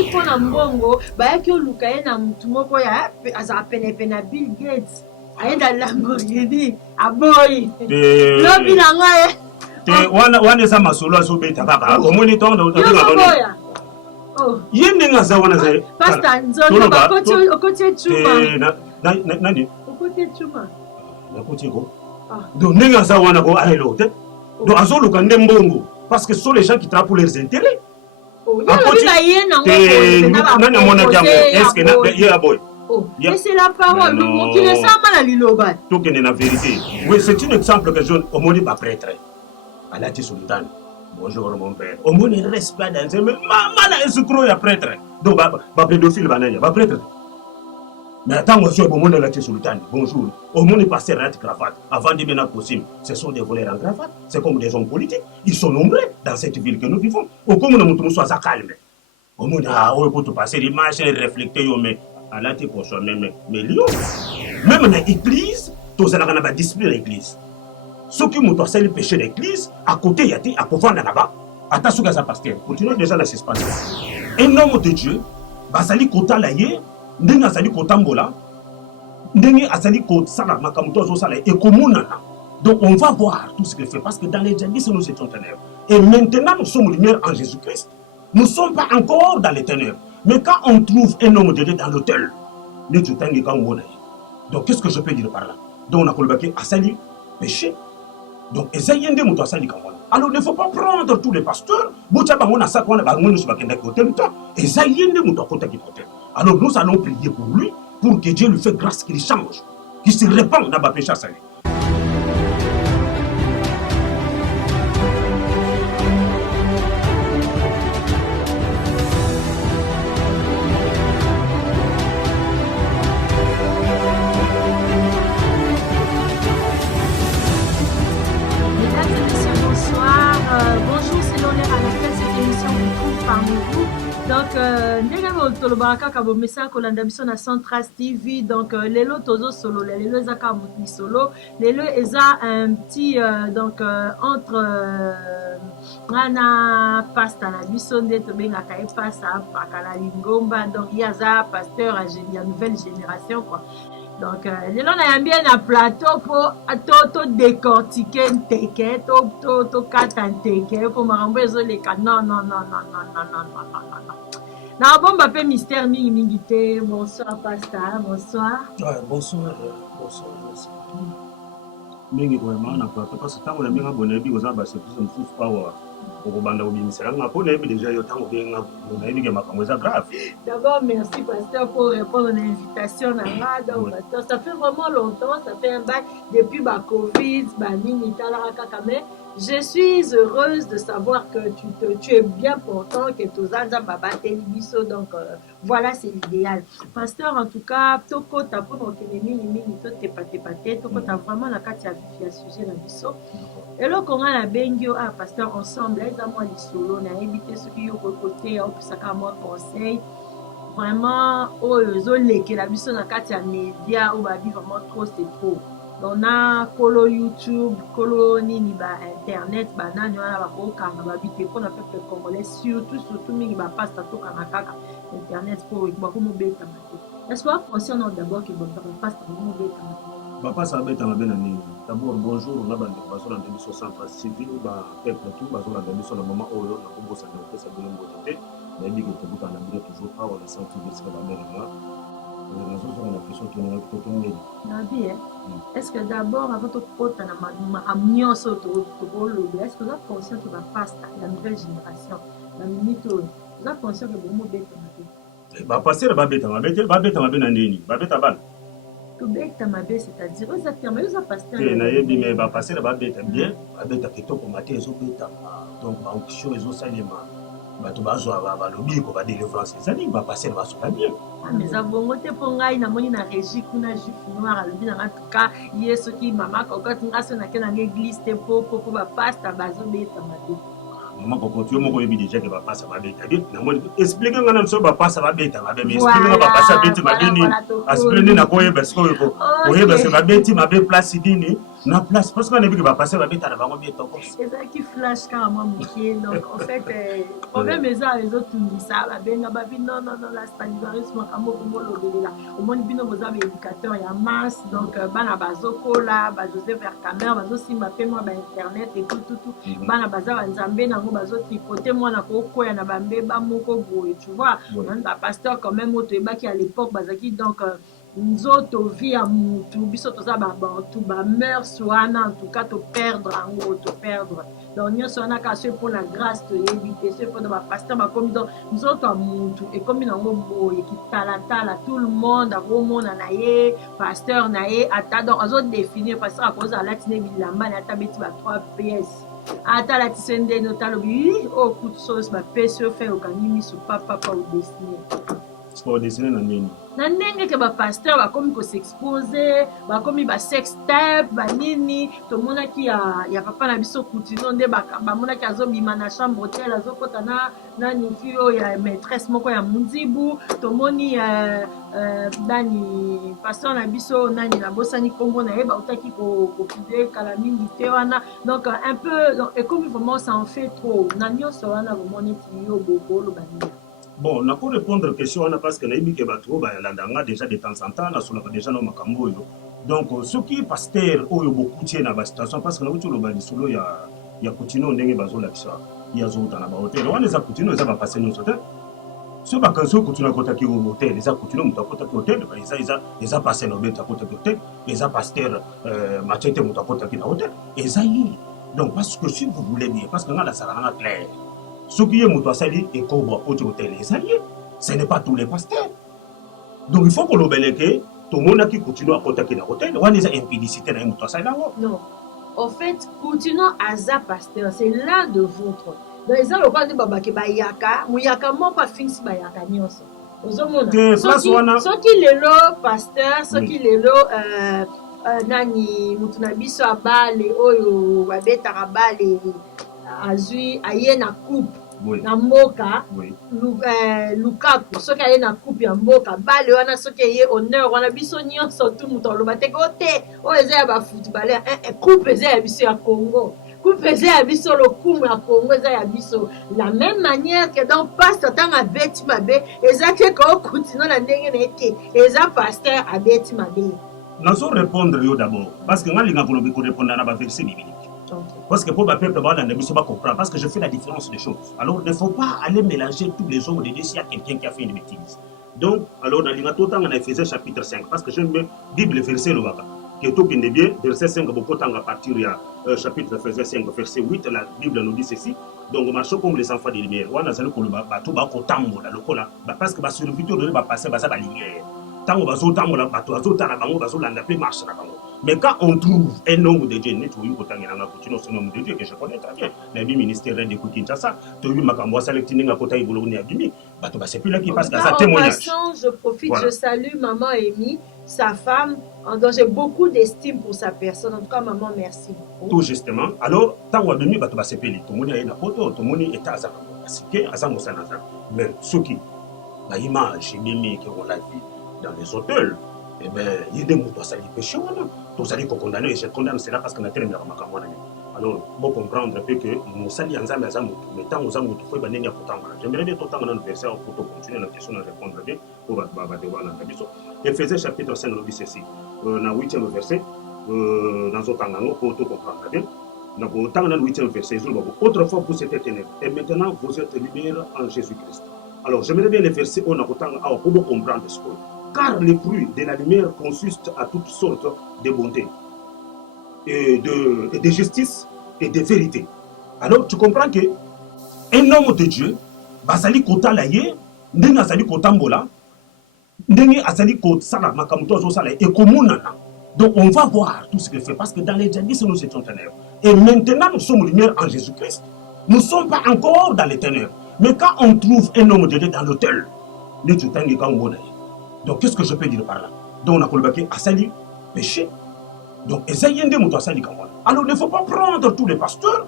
soki mpona mbongo bayaki oluka ye na mutu moko ya azala penepene ya Bill Gates ayenda Lamborghini aboyi lobi na ngai te wana eza masolo azobeta kaka omoni ntongo yoboya ye ndenge aza wana za Pastor Nzondo okoti echuma nani okoti echuma nakoti ko donc ndenge aza wana ko ayelo te donc azoluka nde mbongo parce que ce sont les gens qui travaillent pour leurs intérêts. Nani amonaki yango eske ye aboy mais c'est la parole mokili esama na liloba tokende na vérité. Oui, c'est un exemple que je omoni baprêtre alati sultani bonjour mon père omoni respect dans mais mana esukro ya prêtre donc bapédophile banani baprêtre mais attends monsieur omoni alati sultani bonjour omoni passer rat cravate avant de bien possible ce sont des voleurs en cravate c'est comme des hommes politiques ils sont nombreux dans cette ville que nous vivons au comme nous mutu soit calme omoni pour te passer l'image réflecter yo mais alati pour soi même lion même na église tozalaka na ba discipline l'église ceux qui m'ont passé le péché d'église à côté il y a des à pouvoir là-bas attention à sa pasteur continuez déjà la suspension un homme de Dieu basali kota la ye ndenge azali kotambola ndenge azali kosala makambo zo sala et komonana donc on va voir tout ce qu'il fait parce que dans les jadis nous étions ténèbres et maintenant nous sommes lumière en Jésus-Christ nous ne sommes pas encore dans les ténèbres mais quand on trouve un homme de Dieu dans l'autel donc qu'est-ce que je peux dire par là donc on a colbaké asali péché donc alors il ne faut pas prendre tous les pasteurs alors nous allons prier pour lui pour que Dieu lui fasse grâce qu'il change qu'il se répand dans le péché asali. Kaka bo message kolanda biso na Centras TV donc lelo tozo solo lelo ezaka muti solo lelo eza un petit donc entre ngana pasteur na biso nde to benga ka epasa pakala lingomba donc yaza pasteur à nouvelle génération quoi donc lelo na yambi na plateau pour to décortiquer nteke to kata nteke pour marambo ezoleka non na bomba pe mystère mingi te. Bonsoir pasteur, bonsoir. Bonsoir. Mingi vraiment na plateau parce que tango na minga bonebi oza ba c'est plus mfufu power pour banda obimisela nga pona ebi déjà yo tango benga bonebi ke makambo eza grave. D'abord merci pasteur pour répondre à l'invitation na nga donc pasteur ça fait vraiment longtemps ça fait un bail depuis ba covid ba nini tala kaka mais je suis heureuse de savoir que tu es bien portant, que tu as baba télévision, donc voilà, c'est l'idéal. Pasteur, en tout cas, toko ta pour nos mini t'es paté, toko ta vraiment la carte à sujet la biso. Et là, quand on a la bengio, pasteur, ensemble, les amours du solo, on a invité ceux qui ont côté, on peut savoir moi conseil. Vraiment, que la biso na carte à média, ou babi vraiment trop, c'est trop. On a kolo YouTube, kolo nini ba internet, ba nani wana ba ko kanga ba bité pour na peuple congolais surtout mingi ba passe ta to kanga kaka internet pour ba ko mo beta mate. Est-ce que conscient d'abord que bon ba passe ta mo beta mate. Ba passe beta ma bena nini. D'abord bonjour on a bande ba so na démission Centras TV ba peuple tout ba so na démission na moment oyo na ko bossa na ko sa bino mbotete. Na bi ke to buka na bino toujours pas on a senti que c'est ba mena. Est-ce que d'abord, avant de porter à mieux est-ce que vous êtes conscient que va passer la nouvelle génération, la minute, vous êtes conscient que vous êtes va passer la babette, va bête ma benanini, va bête à balle. Tout bête à ma bête, c'est-à-dire, vous êtes terminé, vous êtes passé. Mais va passer la babette bien, va bête à quelque pour mater les autres, donc ma option les autres saliments. Bato bazwa ba lobi ko ba délivrance ezali ba passer ba soka bien mais avongo te pongai na moni na régie kuna juif noir lobi na tuka yeso ki mama ko ka tinga so na ke na église te po ba pasteur bazo beta mate mama ko kontu mo ko yebi déjà que ba passer ba beta bien na moni expliquer ngana so ba passer ba beta ba mais expliquer ba passer beta ba bini expliquer na ko yeba sko ko yeba so ba beti ma be place dini na place parce qu'on a vu que va passer va mettre à la banque bien toko. C'est ça qui flash quand moi moqué. Donc en fait, problème les uns les autres tout ça la benga ba non non non la stabilisation makambo ko molo de là. Au moins bino boza éducateur ya masse donc bana bazoko là ba Joseph Vercamer bazo simba pe moi ba internet et tout bana baza ba nzambe nango bazo tripoter moi na ko koya na ba mbeba moko boye tu vois. Ba pasteur quand même auto ebaki à l'époque bazaki donc nzoto vie à mutu biso toza babantu bameurs wana en tout cas toperdre yango toperdre donc nyonso wana kaka so mpona grâce toyebi te so mpona bapaster bakomi donc nzoto ya mutu ekomi nango boye kitalatala tout le monde akomona na ye pasteur na ye ata donc azodéfinir pasteur akozala alati ne bilamba na ata beti ba 3 pièces ata alatisi ndeni otalobi oyo kutu sosi bapesi yo fe okangi miso papapa odesine odesine na nini na ndenge ke bapasteur bakomi kosexpose bakomi basextape banini tomonaki ya papa na biso Coutinho nde bamonaki azobima na chambre hotel azokota nani fi oyo ya maîtresse moko ya munzibu tomoni nani pasteur na biso nani nabosani kombo na ye bautaki kopide kala mingi te wana donc un peu donc ekomi vraiment ça en fait trop na nyonso wana vraiment neti yo bokoloba nini. Bon, on a pour répondre à la question, parce que les gens qui déjà de temps en temps, déjà dans Makambo. Donc, ce qui est pasteur, il y a beaucoup de situation parce que nous avons il y a Coutinho, il y a Zout dans la hôtel. On les a Coutinho, ils ont passé nos hôtels. Ce qui est Coutinho à côté de l'hôtel, les a Coutinho à côté de l'hôtel, ils ont passé nos bêtes à côté de l'hôtel, ils ont pasteur Machete à côté de l'hôtel. Et ça y est. Donc, parce que si vous voulez bien, parce que là, ça va clair. Ce qui est Moutouassali et Kobo au hôtel, ce n'est pas tous les pasteurs. Donc il faut que l'obéléke, tout le monde qui continue à côté de l'hôtel, on a des impudicités dans Moutouassali. Non. En fait, Coutinho Aza pasteur, c'est l'un de vôtres. Donc ils ont le droit de babake bayaka, mouyaka mon pas finsi bayaka nyonso. Ceux qui les lo pasteur, ceux qui les lo nani mutunabiso abale oyo babeta abale azui aye na coupe na mboka Lukaku soki aye na coupe ya mboka bale wana soki aye honneur wana biso nyonso tu mutu aloba te ko te oyo eza ya bafootballer coupe eza ya biso ya Congo coupe eza ya biso lokumu ya Congo eza ya biso la même manière que donc pasteur ntango abeti mabe eza ke Coutinho na ndenge na ye te eza pasteur abeti mabe. Nazo répondre yo d'abord parce que nga linga kolobi ko répondre na ba verset biblique. Parce que pour le peuple, on va comprendre. Parce que je fais la différence des choses. Alors, il ne faut pas aller mélanger tous les hommes de Dieu s'il y a quelqu'un qui a fait une bêtise. Donc, alors, dans l'Ingato, on a Ephésiens chapitre 5. Parce que j'aime bien Bible, verset le Waka. Qui est tout bien, verset 5, à partir du chapitre Ephésiens 5, verset 8, la Bible nous dit ceci. Donc, marchons comme les enfants de lumière. On a zéro pour tout bas kotambo, là, le cola. Parce que sur le futur, on va passer à la lumière. Tant on va zotambo, là, bateau, azotana, bango, bazolanda, puis marche, là, bango. Mais quand on trouve un homme de Dieu, c'est un homme de Dieu que je connais très bien. Le ministère de Kinshasa, tu as vu ma campagne sélectionnée à côté de Bologna à Bimi. C'est plus là qui passe à sa témoignage. Je profite, voilà. Je salue maman Amy, sa femme, dont j'ai beaucoup d'estime pour sa personne. En tout cas, maman, merci beaucoup. Tout justement. Alors, tant que Bimi, tu vas se payer. Tout le monde est là, tout le monde est à Azam. Mais ce qui, l'image, Bimi, qu'on l'a vu dans les hôtels, eh bien, il y a des mots qui péché. Tous allez condamner, et je condamne cela parce qu'on a tellement de alors, il faut comprendre que nous sommes en train de mais tant nous avons trouvé des gens qui j'aimerais bien tout le temps dans le verset pour continuer la question de répondre bien pour devoir dans la vision. Éphésiens chapitre 5, nous dit ceci. Dans le 8e verset, dans ce temps, pour tout comprendre bien. Dans le 8e verset, autrefois vous étiez ténèbres, et maintenant vous êtes lumière en Jésus-Christ. Alors, j'aimerais bien les versets pour comprendre ce que car les fruits de la lumière consistent à toutes sortes de bonté, et de justice et de vérité. Alors tu comprends que un homme de Dieu, basali kota la ye, ndenge azali kotambola, ndenge azali kosala makamuto azosala et komonana. Donc on va voir tout ce qu'il fait parce que dans les jadis nous étions ténèbres et maintenant nous sommes lumière en Jésus-Christ. Nous ne sommes pas encore dans les ténèbres. Mais quand on trouve un homme de Dieu dans l'hôtel, donc qu'est-ce que je peux dire par là? Donc on a colbaké asali péché. Donc alors il ne faut pas prendre tous les pasteurs.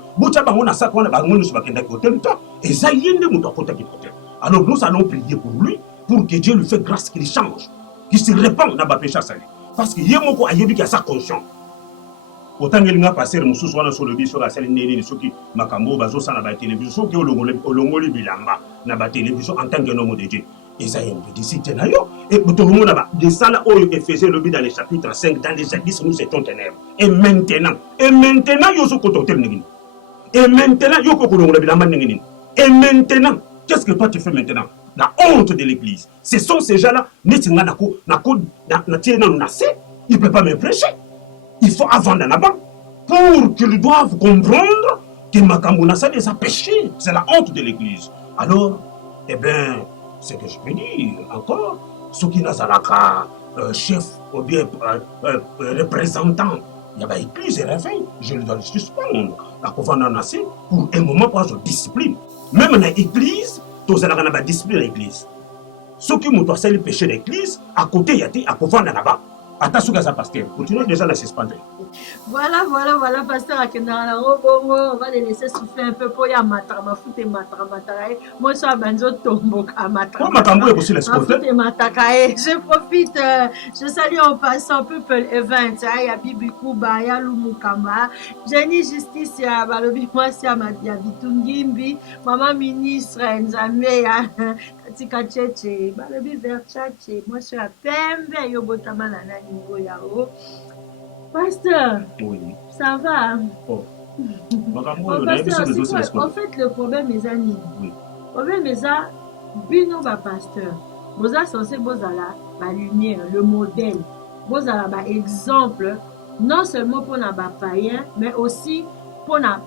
Alors nous allons prier pour lui, pour que Dieu lui fasse grâce, qu'il change, qu'il se répande dans le péché. Parce qu'il y a beaucoup à sa conscience. autant que nga passer mususu wana sur le biso ka sali neni soki makambo bazo sana ba télévision soki olongoli bilamba na ba télévision en tant que homme de Dieu. Ils ont impédicité na yo et tout le monde a des salles oyo Éphésiens le dans le chapitre 5 dans les jadis nous étions ténèbres et maintenant yo so kototel ngini et maintenant yo ko kolongola bilamba ngini et maintenant qu'est-ce que toi tu fais maintenant? La honte de l'église. Ce sont ces gens-là, ils ne peuvent pas me prêcher. Il faut avant d'en avoir pour qu'ils doivent comprendre que Makambouna, ça les a péchés. C'est la honte de l'église. Alors, eh bien, ce que je peux dire encore, ceux qui n'ont pas chef ou bien représentant, il y a l'église et réveil, je le dois le suspendre. La convenance pour un moment pour la discipline. Même dans l'église, tous allons avoir discipline dans l'église. Ceux qui m'ont le péché de l'église, à côté, il y a des à là-bas. Attention à ça, pasteur. Continuez déjà à suspendre. Voilà, pasteur Akendara. On va les laisser souffler un peu pour y amatrama, foutre matramatae. Moi, je suis à Banzo Tombo, amatrama. Je profite, je salue en passant People Event, il y a Bibi Kuba, il y a Lumukamba, Jenny Justice, il y a Balobi, moi, il y a Vitungimbi, Maman Ministre, Nzambe, Katika Tchétché, Balobi Verchache, moi, je suis à Pembe, Yobotama, Nanani, Yao. Pasteur, oui. Ça va? Oh. Pasteur, en fait, le problème est amis. Oui. Le problème est ça, Bino va pasteur. Vous êtes censé vous la lumière, le modèle. Vous avez exemple, non seulement pour la païen, mais aussi pour la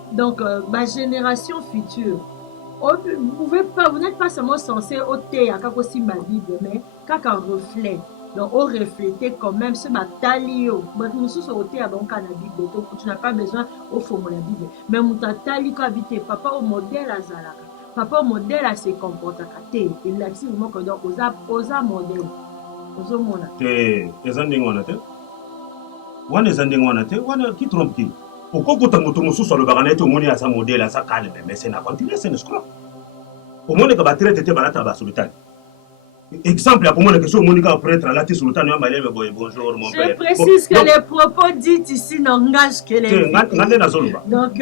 génération future. Vous n'êtes pas seulement censé ôter à aussi ma Bible, mais qu'un reflet. Donc, on reflétait quand même ce matalio. Nous sommes au théâtre, donc, tu n'as pas besoin au fond de la Bible. Mais mon tatali qui habite, papa au modèle à Zalaka. Papa au modèle à se comporter. Et là, si vous m'avez dit, osa modèle. Osa mona. Les endings on a été. One is ending on a été. One qui trompe qui. Pourquoi vous t'en sur le baronet au monde à sa modèle à sa calme? Mais c'est n'a continué, c'est une scroll. Au monde que batterie était barata à sur le temps. Exemple, pour moi, la question Monica prêtre, là, tu es sur le temps, bonjour, mon père. Je précise que les propos dits ici n'engagent que les. Donc,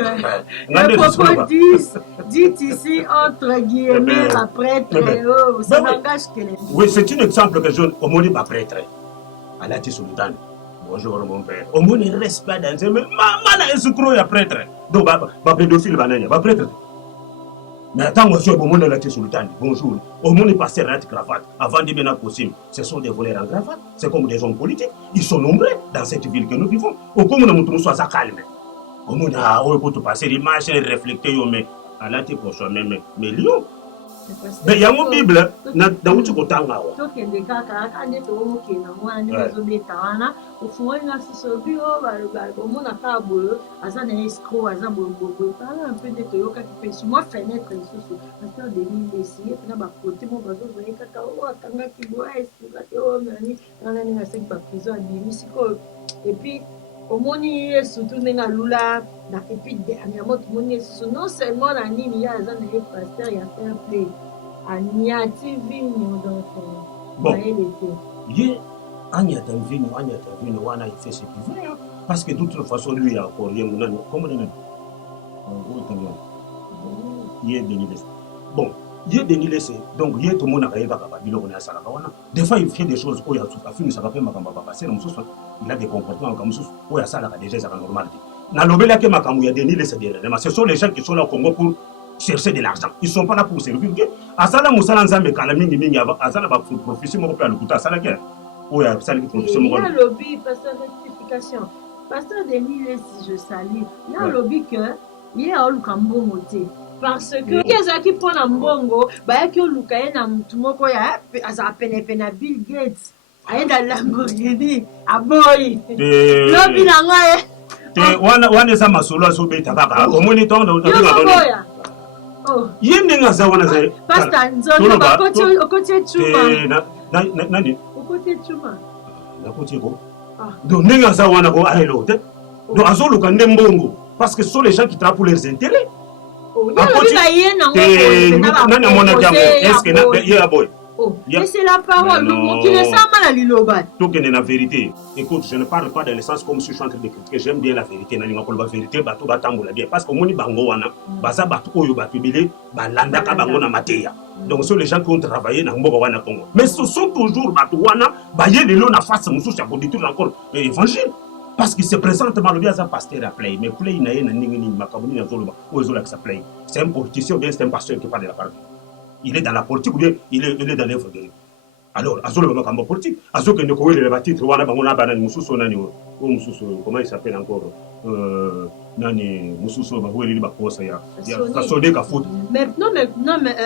les propos dits ici, entre guillemets, la prêtre, ça n'engage que les. Oui, c'est un exemple que je au monde pas prêtre. Là, tu es sur le temps. Bonjour, mon père. Au monde, il reste pas dans un. Mais maman, il se croit à prêtre. Donc, pédophile, prêtre. Mais attends, monsieur, au monde là, tu es sur le temps. Bonjour. Au monde est passé à la cravate. Avant de venir possible, ce sont des voleurs en cravate. C'est comme des hommes politiques. Ils sont nombreux dans cette ville que nous vivons. Au monde, nous sommes à calme. Au monde, on peut passer l'image et réfléchir, mais à la tête pour soi-même. Mais Lyon. Mais il y a une Bible dans où tu peux t'engager. Au fond, il y a ce bureau, on n'a pas beau, un escroc, un un peu de Toyoka qui fait sur moi fenêtre, parce que des lignes ici, et puis là, côté mon bateau, vous voyez, Kanga qui boit, et puis, au monde, surtout, Lula, et puis, dernièrement, tout le monde est non seulement la ligne, il y a un pasteur, il y a un play. À Niati Vigno, donc, bon, il Wana, il fait ce qu'il veut, parce que de toute façon, lui, il a encore rien, comment il est dénilé. Bon, il est dénilé, donc, il est tout le monde à des fois, il fait des choses, il a des comportements comme ça, il a déjà normal. Ce sont les gens qui sont là au Congo pour chercher de l'argent. Ils ne sont pas là pour servir. Asala Moussala Nzambe Kalamingi Mingi Asala va profiter mon père le couteau Asala guerre. Oui, ça lui profite mon. Il y a lobby pasteur rectification. Pasteur Denis, si je salue, il y a lobby que il y a Olukambo moté. Parce que les qui prennent un bongo, bah que Lukaye na mtumoko ya asa pena Bill Gates. Aenda Lamborghini, a boy. Lobby na ngaye. Wana sa masolo so beta kaka. Au moniteur dans oh. Yenga zawana za. Pastor Nzono okotie chuma. Nani? Okotie chuma. Nakotie ko. Donc nenga zawana ko aelo te. Donc azolo ka ndembongo parce que ce sont les gens qui travaillent pour leurs intérêts. Oh, nani amona jambo. Est-ce que na ya boy. Oh, mais c'est la parole. Donc, qui ne sait pas la liloba. Donc, il y a la vérité. Écoute, je ne parle pas dans le sens comme si je suis en train de critiquer. J'aime bien la vérité. La vérité, bateau batamboula bien. Parce que mon bango wana, baza bateau oyo bateau bilé, balanda ka bango na mateya. Donc, ce sont les gens qui ont travaillé dans Mboga wana Congo. Mais ce sont toujours bateau wana, baye de l'eau na face moussou, ça pour détruire encore l'évangile. Parce qu'il se présente mal bien à pasteur à play. Mais play n'a rien à n'ingénie, makabuni na zoloba, ou zola que ça play. C'est un politicien ou bien c'est un pasteur qui parle de la parole. Il est dans la politique ou bien il est dans l'œuvre de Dieu. Alors, Azolo va comme politique. Azo que ne kowe le batitre wana bangona banani mususo nani o mususo comment il s'appelle encore nani mususo ba weli ba kosa ya kasode ka foot. Maintenant mais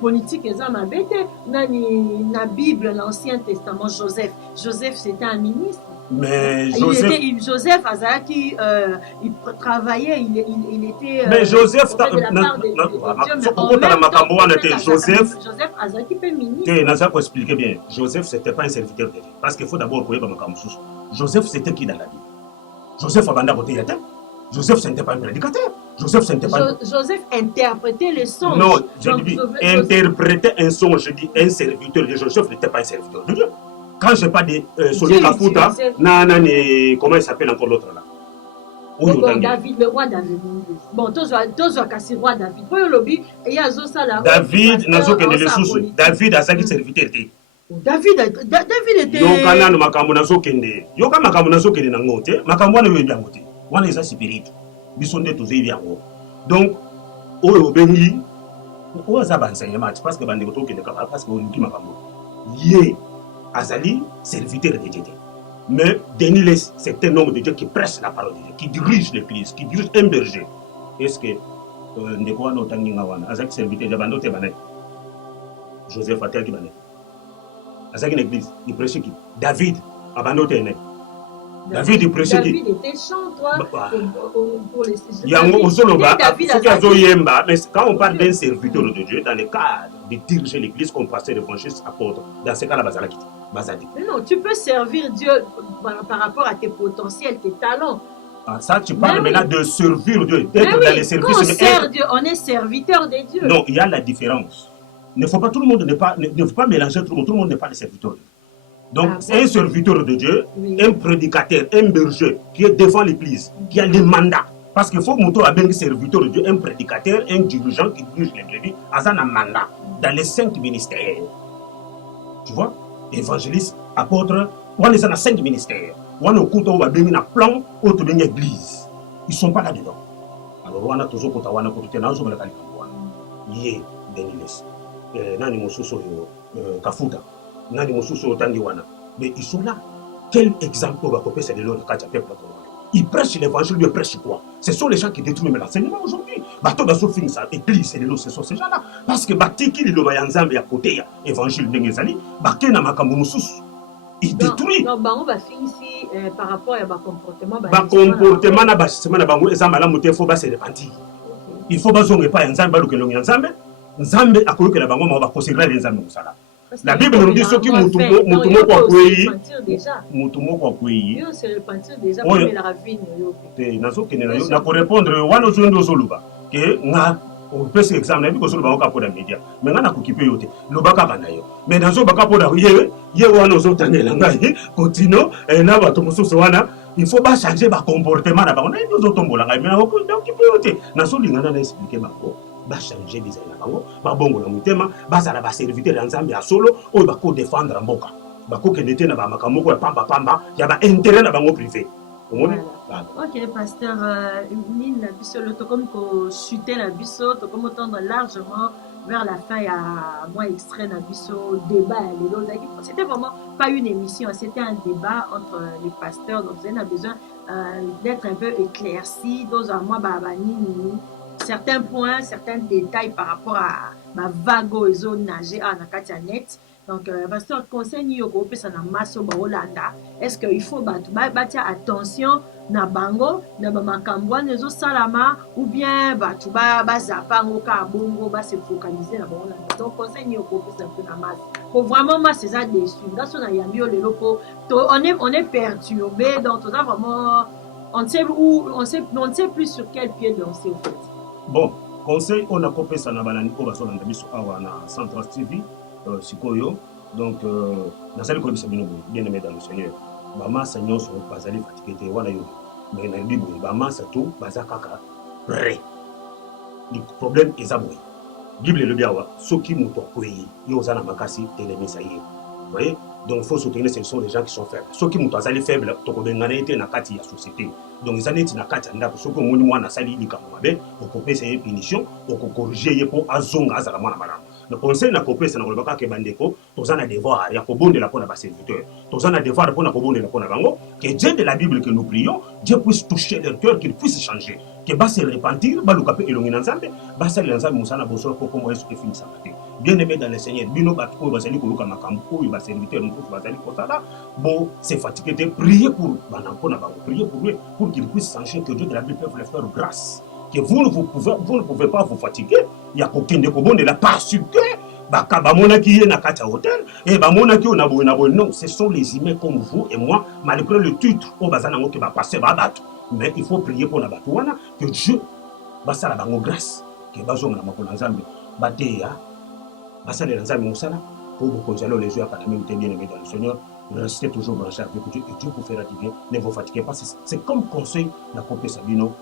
politique ezama bête nani na Bible l'Ancien Testament Joseph c'était un ministre. Mais Joseph Azaki, il travaillait, il était. Mais Joseph, Joseph Azaki peut ministre. Naza pour expliquer bien. Joseph, c'était pas un serviteur de Dieu. Parce qu'il faut d'abord connaître Makamousous. Joseph, c'était qui dans la Bible? Joseph Abanda Côté Joseph, ce n'était pas un prédicateur. Joseph interprétait les songes. Non, je dis interpréter un songe. Je dis un serviteur de Dieu. Joseph n'était pas un serviteur de Dieu. Quand je parle de Solé Kafuta, comment il s'appelle encore l'autre là? Bon, David, le roi David. Bon, tous les roi David. Il y a David, David a sa serviteur. David était. Yoka na makambo na sokende. Yoka makambo na sokende na ngote. Makambo na webi ngote. Wana eza spirit. Bisonde tozeyi yango. Donc, oyo bengi, oyo za banseignement parce que bande ko kende ka parce que on dit makambo. Yé Azali, serviteur de Dieu. Mais Denis, c'est un homme de Dieu qui prêche la parole de Dieu, qui dirige l'église, qui dirige un berger. Est-ce que Ndekwa no Tanginga wana, Azaki serviteur de Bando Tebane, Joseph Atel Kibane, Azaki l'église, il prêchait qui? David, Abando Tene. David, il prêchait qui? David était chanteur pour les mais quand on parle d'un serviteur de Dieu, dans le cadre de diriger l'église comme pasteur, évangéliste, apôtre, dans ce cas-là, Bazali. Mais non, tu peux servir Dieu par rapport à tes potentiels, tes talents. Ah, ça, tu parles maintenant de servir Dieu, d'être dans les services. Quand on sert Dieu, on est serviteur de Dieu. Non, il y a la différence. Il ne faut pas tout le monde ne faut pas mélanger tout le monde n'est pas le serviteur de Dieu. Donc, un serviteur de Dieu, un prédicateur, un berger qui est devant l'église, qui a des mandats. Parce qu'il faut montrer à un serviteur de Dieu, un prédicateur, un dirigeant qui dirige les brebis, à un mandat dans les 5 ministères. Tu vois? Évangéliste, apôtre, on est dans 5 ministères. On est un plan autour de l'église. Ils ne sont pas là-dedans. Alors, on a toujours côté on a côté dans le cas Yé, Deniles, Nani Mosuso Kafuta, Nani Mosuso Tangiwana. Mais ils sont là. Quel exemple va copier c'est de l'autre quand il y a peuple? Ils prêchent l'évangile, ils prêchent quoi? Ce sont les gens qui détruisent l'enseignement aujourd'hui. Bateau dans ce film, ça, église, c'est ce sont ces gens-là. Parce que Batiki, les Lobayanzambe, à côté, évangile de Ngezali, Baké na Makamousous, ils détruisent. Donc, on va finir ici par rapport à comportement. Comportement, na bâtiment, na bango, et la montée, il faut se repentir. Il faut pas zonge pas Nzambe, que l'on Nzambe, Nzambe, à cause que la bango, on va considérer les Nzambe. La Bible nous dit ce qui mutumo kwa kwei c'est le pentir déjà pour la ravine nazo kenena yo na pour répondre wana ozondo zoluba ke nga on peut se examiner biko zoluba ka poda media mais nga na kukipe yote lobaka kana yo mais nazo baka poda ye wana ozotangela ngai continue na bato mosusu wana il faut pas changer ba comportement na bango na yo ozotombola ngai mais na kukipe yote nazo lingana na expliquer bango ba changer design na bango ba bongo na mutema bazala ba serviteur ya Nzambe ya solo oyo ba ko défendre mboka ba ko kendete na ba makamoko ya pamba ya ba intérêt na bango privé. Ok, pasteur, Nine na biso le to comme ko chuter la biso to comme tendre largement vers la fin, il y a moins extrait na biso débat c'était vraiment pas une émission, c'était un débat entre les pasteurs, donc on a besoin d'être un peu éclairci dans un mois Nini certains points, certains détails par rapport à ma vago et zone nager à Nakatianet. Donc, pasteur, conseil ni yoko pesa na maso ba Hollanda. Est-ce qu'il faut batia attention na bango, na ba makambwa nezo salama ou bien batu ba zapa ngoka bongo ba se focaliser na ba Hollanda. Donc, conseil ni yoko pesa na maso. Pour vraiment ma c'est ça déçu. Dans son ayamio le loco, on est perturbé donc on a vraiment on ne sait plus sur quel pied danser en fait. Bon, conseil, on a coupé ça na banani ko baso na biso awa na Central TV. sikoyo donc nazali koyebisa bino boye bien aimé dans le Seigneur bamasa nyonso bazali fatigué te wana yo mais nayebi boye bamasa to baza kaka prêt le problème eza boye bible elobi awa soki moto akwei yo oza na makasi telemisa ye voyez donc il faut soutenir ce sont les gens qui sont faibles soki moto azali faible tokobengana ye te na kati ya société donc eza neti na kati ya ndako soki omoni mwana asali likambo mabe okopesa ye punition okokorige ye mpo azonga azala mwana malamu le conseil na kopesa na koloba kaka bandeko toza na devoir ya kobondela mpo na baserviteur toza na devoir mpo na kobondela mpo na bango que Dieu de la Bible que nous prions Dieu puisse toucher leur cœur qu'il puisse changer que base repentir baluka pe elongi na nzambe basalela nzambe mosala bosolo po komo yesu efinisaka te bien aimé dans le Seigneur bino bato oyo bazali koluka makambo oyo baserviteur mosusu bazali kosala bo se fatigué te prier pour bana mpo na bango prier pour lui pour qu'il puisse changer que Dieu de la Bible peut leur faire grâce que vous ne pouvez pas vous fatiguer ya kokende kobondela parce que bamonaki ye na kati ya hôtel et bamonaki oyo na boye na boye non ce sont les humains comme vous et moi malgré le titre oyo baza nango ke bapaster babato mais il faut prier pour la bato wana que Dieu basala bango grâce que bazonga na makolo na nzambe bateya basalela nzambe mosala po bokonzi alo les yeux akanami te bien aimé dans le Seigneur restez toujours branché avec Dieu et Dieu vous fera du bien ne vous fatiguez pas c'est comme conseil na kopesa bino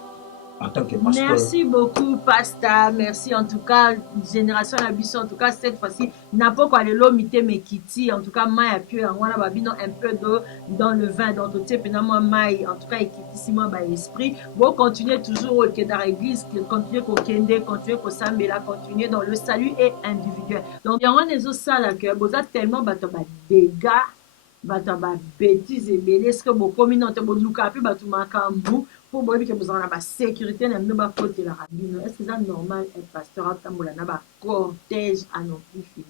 en tant que pasteur. Merci beaucoup, pasteur. Merci en tout cas, génération Abisso. En tout cas, cette fois-ci, n'a pas quoi le lomité mais kitty. En tout cas, maï a pu en voilà babino un peu d'eau dans le vin. Donc, tout est moi maï. En tout cas, kitty si moi bah esprit. Bon, continuez toujours au quai dans l'église, continuez au kende, continuez au sambela, continuez dans le salut et individuel. Donc, il y a un des autres salles que vous êtes tellement bah dégâts. Bato ba bêtises et bêtises. Est-ce que vous communauté vous luka puis bato makambu pour boire que vous en avez sécurité n'a même pas côté la rabine. Est-ce que c'est normal un pasteur à tambola na ba cortège à non plus fini.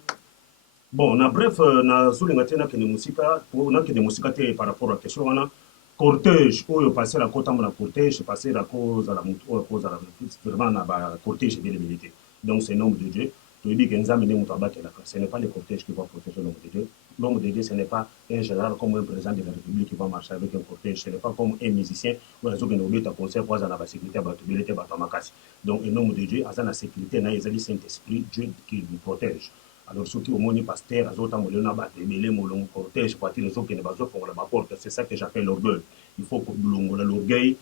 Bon, na bref na zulinga tena kene musika pour na kene musika te par rapport à question wana cortège oyo passer la côte tambola cortège passer la cause à la moto cause à la vraiment na ba cortège bien milité. Donc c'est nom de Dieu. Tu dis que Nzambe ne mutu abatela ce n'est pas le cortège qui va protéger l'homme de Dieu. L'homme de Dieu, ce n'est pas un général comme un président de la République qui va marcher avec un cortège. Ce n'est pas comme un musicien ou un concert pour avoir la sécurité, donc, un homme de Dieu, à la sécurité, il y a le Saint-Esprit, Dieu qui nous protège. Alors, ceux qui ont mon pasteur, cortège, c'est ça que j'appelle l'orgueil. Il faut que l'orgueil,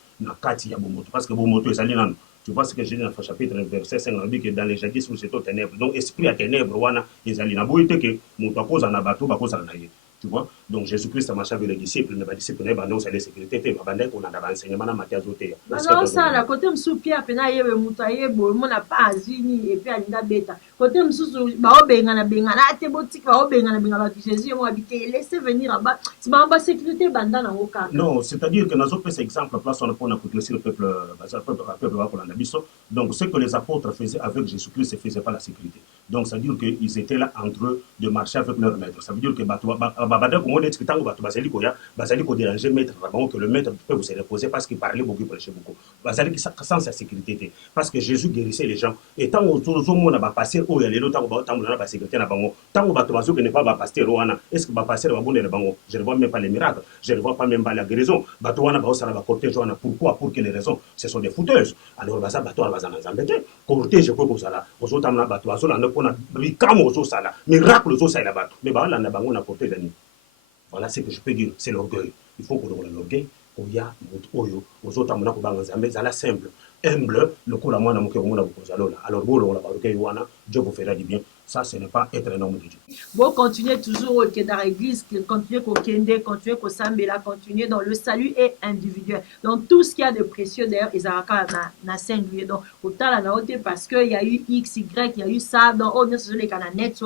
parce que Bomoto est allé là. Tu vois ce que j'ai dit dans le chapitre verset 5, que dans les jadis où c'est aux ténèbres. Donc, esprit à ténèbres, wana, ils allaient na boite que mon cause en abato, cause en aïe. Tu vois? Donc, Jésus-Christ a marché avec les disciples, ne va disciple, pas non, c'est la sécurité, on a enseignement dans Matthieu Zoté. Non, ça, là, côté m'soupi à peine, il y a moutaye, bon, mon n'a pas azini, et puis à l'inda bêta. Côté m'soupi, bah, bengana, te botique, bah, bengana, Jésus, moi, habité, laissez venir là-bas. C'est pas en bas sécurité, banda, dans aucun. Non, c'est-à-dire que nous avons fait cet exemple, place, on a pour aussi le peuple, donc, ce que les apôtres faisaient avec Jésus-Christ, ce ne faisait pas la sécurité. Donc, ça veut dire qu'ils étaient là entre eux de marcher avec leur maître. Ça veut dire que déranger maître, que le maître peut vous reposer parce qu'il parlait beaucoup, prêchait beaucoup. Sans sa sécurité. Parce que Jésus guérissait les gens. Et tant que tout le monde a passé, oh, il y a les autres, tant que la sécurité, tant que n'est pas passé, est-ce que va passer je ne vois même pas les miracles, je ne vois pas même pas la guérison. Pourquoi? Pour quelles raisons? Ce sont des fouteuses. Alors, cortège ko kozala ozotamna bato azolanda mpona bikamo ozosala miracle ozosalela bato me balanda bango na cortège ani. Voilà ce que je peux dire, c'est l'orgueil. Il faut kolongola l'orgueil oya moto oyo ozotamona kobanga nzambe ezala simple humble lokola mwana moke komona bokozalola. Alors bolongola baorgueil wana Dieu vous fera du bien. Ça, ce n'est pas être un homme de Dieu. Bon, continuez toujours dans l'église, continuez au kende, continuez au sambela, continuez dans le salut et individuel. Donc, tout ce qu'il y a de précieux, d'ailleurs, ils ont na singulier. Donc, autant la note parce qu'il y a eu X, Y, il y a eu ça, donc, on est sur les cananettes,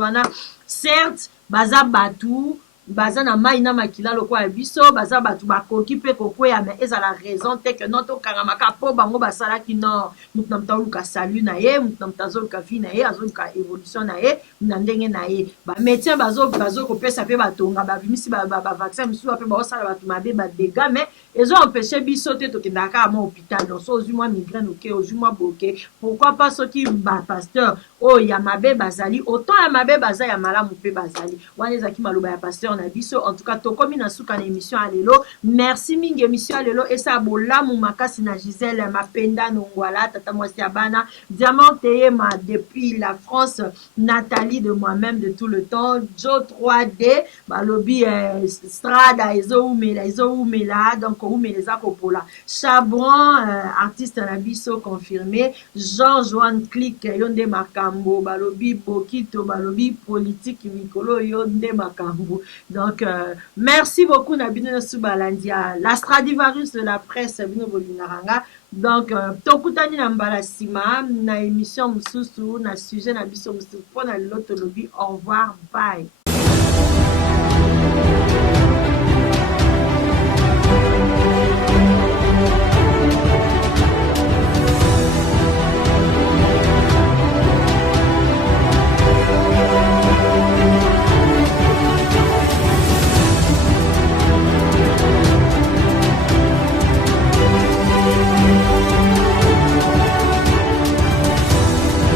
certes, baza batou, baza na mai na makila lokwa biso baza batu bakoki pe kokwea mais ezala raison te que notre karamaka po bango basala ki no mutnamta luka salut na ye mutnamta zoluka vie na ye azoluka évolution na ye na ndenge na ye ba médecin bazo ko pesa pe batonga ba bimisi ba vaccin musu pe ba osala batu mabe ba dégâts mais ils ont empêché biso te tokenda ka à hôpital donc so ozuma migraine ok ozuma boké pourquoi pas ceux qui ba pasteur oh ya mabe bazali autant ya mabe bazali ya malamu pe bazali wana ezaki maloba ya pasteur na biso en tout cas tokomi na suka na émission alelo merci mingi émission alelo esa bolamu makasi na Gisèle Mapenda Nongwala tata mwasi ya bana Diamant Teyema depuis la France Nathalie Nathalie de moi-même de tout le temps, Joe 3D, balobi Strada, Ezo Oumela, donc Oumeleza Popola. Chabron, artiste Nabiso confirmé, Jean-Joan Click, Yonde Makambo, balobi Bokito, balobi politique Mikolo, Yonde Makambo. Donc, merci beaucoup Nabino Subalandia, la Stradivarius de la presse, Bino Bolinaranga. Donc, tokutani na mbala sima na émission mususu na sujet na biso mususu pona loto lobi. Au revoir, bye.